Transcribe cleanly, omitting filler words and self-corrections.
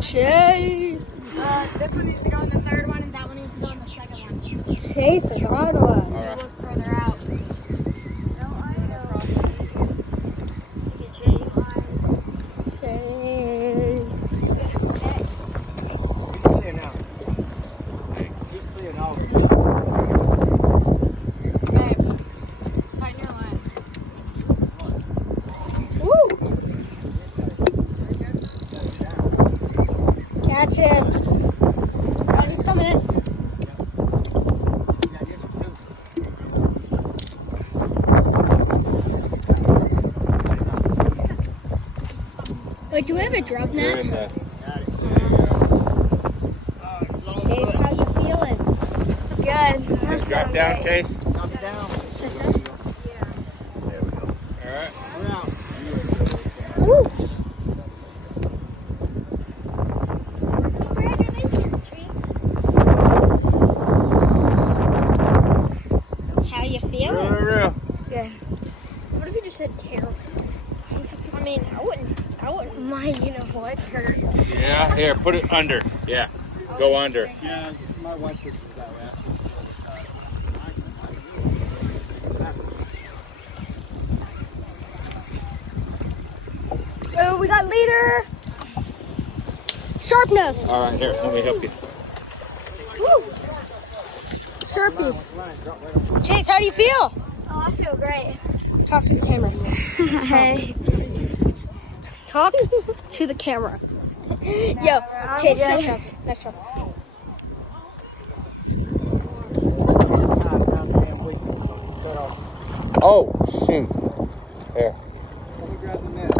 Chase. This one needs to go in the third one, and that one needs to go in the second one. Chase is on one. All right. Look further out. Chase. Keep clear now. Hey, keep clear now. Babe, tighten your line. Woo. Catch him. Oh, he's coming in. Wait, do we have a drop net? Chase, how you feeling? Good. Drop down, Chase. Drop it down. There we go. All right. Around. Woo. How you feeling? Real. Good. What if you just said terrible? I mean, I wouldn't mind, you know what, hurt. Yeah, here, put it under. Yeah, go under. Yeah, my wife says it's that way. Oh, we got leader. Sharp nose. All right, here, let me help you. Woo. Sharpie. Chase, how do you feel? Oh, I feel great. Talk to the camera. Hey. Talk to the camera. Yo, Chase, nice job. Nice job. Oh, shoot. There. Let me grab the net.